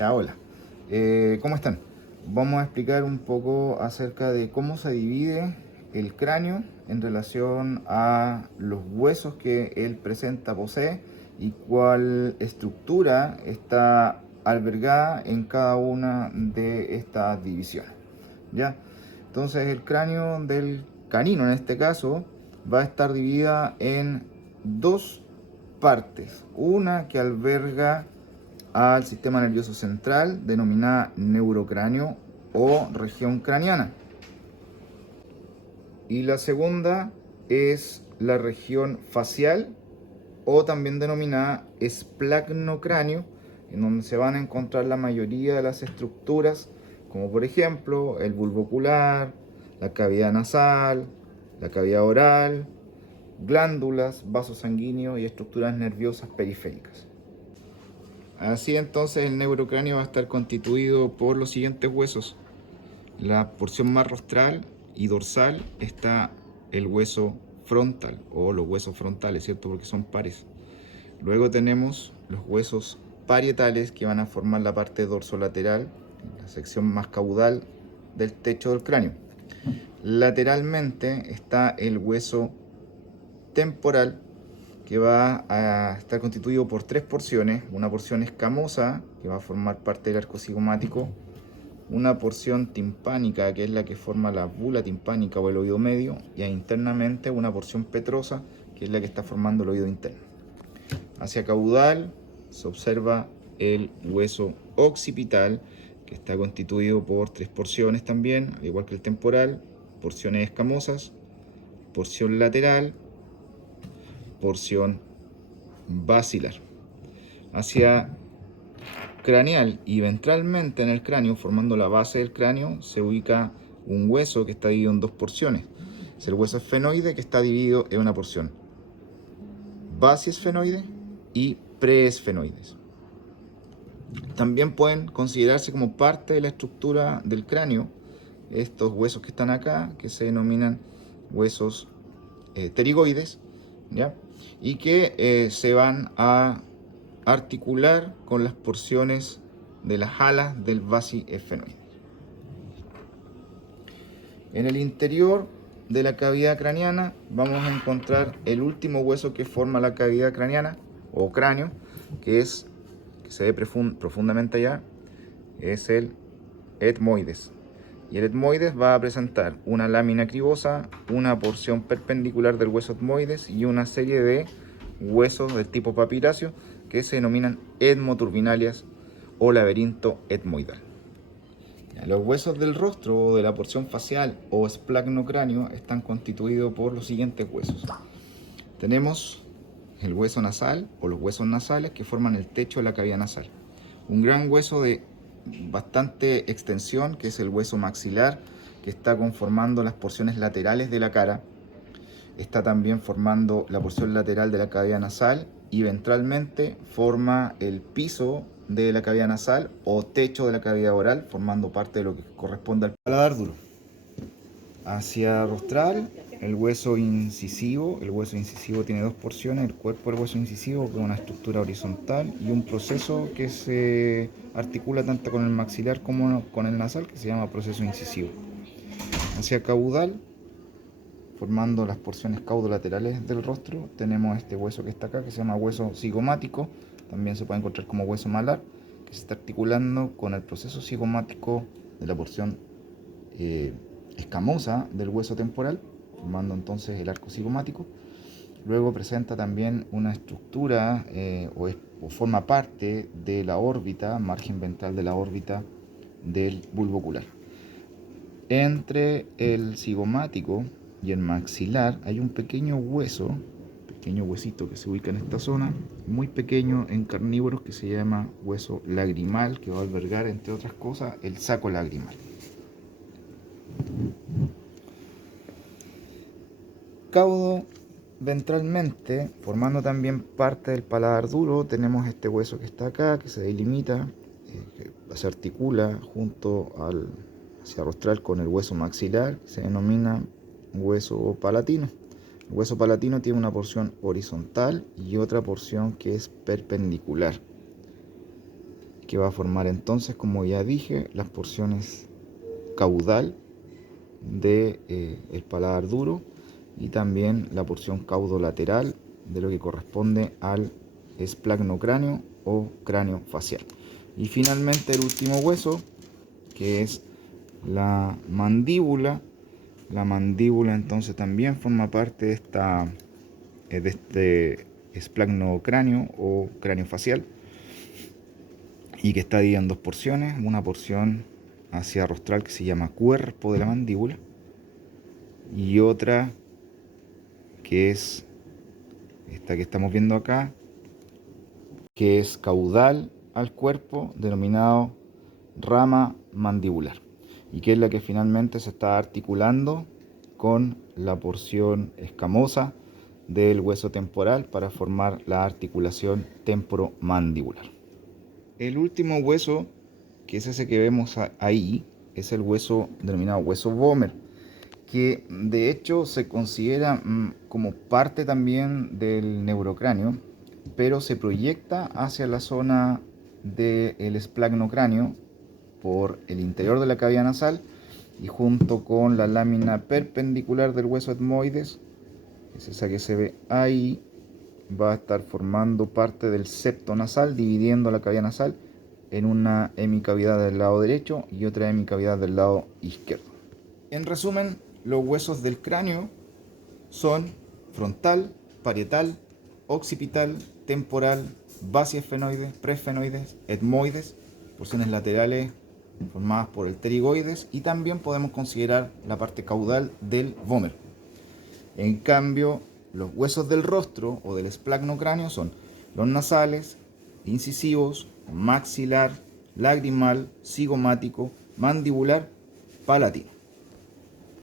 Ya, hola. ¿Cómo están? Vamos a explicar un poco acerca de cómo se divide el cráneo en relación a los huesos que él presenta, posee y cuál estructura está albergada en cada una de estas divisiones. ¿Ya? Entonces el cráneo del canino en este caso va a estar dividida en dos partes. Una que alberga al sistema nervioso central, denominada neurocráneo o región craneana. Y la segunda es la región facial o también denominada esplagmocráneo, en donde se van a encontrar la mayoría de las estructuras, como por ejemplo el bulbo ocular, la cavidad nasal, la cavidad oral, glándulas, vasos sanguíneos y estructuras nerviosas periféricas. Así entonces el neurocráneo va a estar constituido por los siguientes huesos. La porción más rostral y dorsal está el hueso frontal o los huesos frontales, ¿cierto? Porque son pares. Luego tenemos los huesos parietales que van a formar la parte dorsolateral, la sección más caudal del techo del cráneo. Lateralmente está el hueso temporal, que va a estar constituido por tres porciones: una porción escamosa, que va a formar parte del arco cigomático, una porción timpánica, que es la que forma la bula timpánica o el oído medio, y internamente una porción petrosa, que es la que está formando el oído interno. Hacia caudal se observa el hueso occipital, que está constituido por tres porciones también, al igual que el temporal: porciones escamosas, porción lateral, porción basilar. Hacia craneal y ventralmente en el cráneo, formando la base del cráneo, se ubica un hueso que está dividido en dos porciones. Es el hueso esfenoide, que está dividido en una porción basiesfenoide y preesfenoides. También pueden considerarse como parte de la estructura del cráneo estos huesos que están acá, que se denominan huesos pterigoides, ¿ya? Y que se van a articular con las porciones de las alas del basiesfenoide. En el interior de la cavidad craneana vamos a encontrar el último hueso que forma la cavidad craneana o cráneo, que se ve profundamente allá, es el etmoides. Y el etmoides va a presentar una lámina cribosa, una porción perpendicular del hueso etmoides y una serie de huesos del tipo papiráceo que se denominan etmoturbinalias o laberinto etmoidal. Los huesos del rostro o de la porción facial o esplagmocráneo están constituidos por los siguientes huesos. Tenemos el hueso nasal o los huesos nasales, que forman el techo de la cavidad nasal. Un gran hueso de bastante extensión, que es el hueso maxilar, que está conformando las porciones laterales de la cara. Está también formando la porción lateral de la cavidad nasal y ventralmente forma el piso de la cavidad nasal o techo de la cavidad oral, formando parte de lo que corresponde al paladar duro. Hacia rostral, el hueso incisivo. El hueso incisivo tiene dos porciones: el cuerpo del hueso incisivo, con una estructura horizontal y un proceso que se articula tanto con el maxilar como con el nasal, que se llama proceso incisivo. Hacia caudal, formando las porciones caudolaterales del rostro, tenemos este hueso que está acá, que se llama hueso cigomático, también se puede encontrar como hueso malar, que se está articulando con el proceso cigomático de la porción escamosa del hueso temporal, formando entonces el arco cigomático. Luego presenta también una estructura o forma parte de la órbita, margen ventral de la órbita del bulbo ocular. Entre el cigomático y el maxilar hay un pequeño hueso, pequeño huesito que se ubica en esta zona, muy pequeño en carnívoros, que se llama hueso lagrimal, que va a albergar, entre otras cosas, el saco lagrimal. Caudo ventralmente, formando también parte del paladar duro, tenemos este hueso que está acá, que se delimita, que se articula junto hacia rostral con el hueso maxilar, que se denomina hueso palatino. El hueso palatino tiene una porción horizontal y otra porción que es perpendicular, que va a formar entonces, como ya dije, las porciones caudal de el paladar duro y también la porción caudolateral de lo que corresponde al esplagno-cráneo o cráneo facial. Y finalmente el último hueso, que es la mandíbula. La mandíbula entonces también forma parte de este esplagno-cráneo o cráneo facial, y que está dividida en dos porciones, una porción hacia rostral que se llama cuerpo de la mandíbula y otra que es esta que estamos viendo acá, que es caudal al cuerpo, denominado rama mandibular, y que es la que finalmente se está articulando con la porción escamosa del hueso temporal para formar la articulación temporomandibular. El último hueso, que es ese que vemos ahí, es el hueso denominado hueso Vomer, que de hecho se considera como parte también del neurocráneo, pero se proyecta hacia la zona del esplagno-cráneo por el interior de la cavidad nasal y junto con la lámina perpendicular del hueso etmoides, es esa que se ve ahí, va a estar formando parte del septo nasal, dividiendo la cavidad nasal en una hemicavidad del lado derecho y otra hemicavidad del lado izquierdo. En resumen, los huesos del cráneo son frontal, parietal, occipital, temporal, basiesfenoides, presfenoides, etmoides, porciones laterales formadas por el pterigoides, y también podemos considerar la parte caudal del vómer. En cambio, los huesos del rostro o del esplagno-cráneo son los nasales, incisivos, maxilar, lagrimal, cigomático, mandibular, palatino.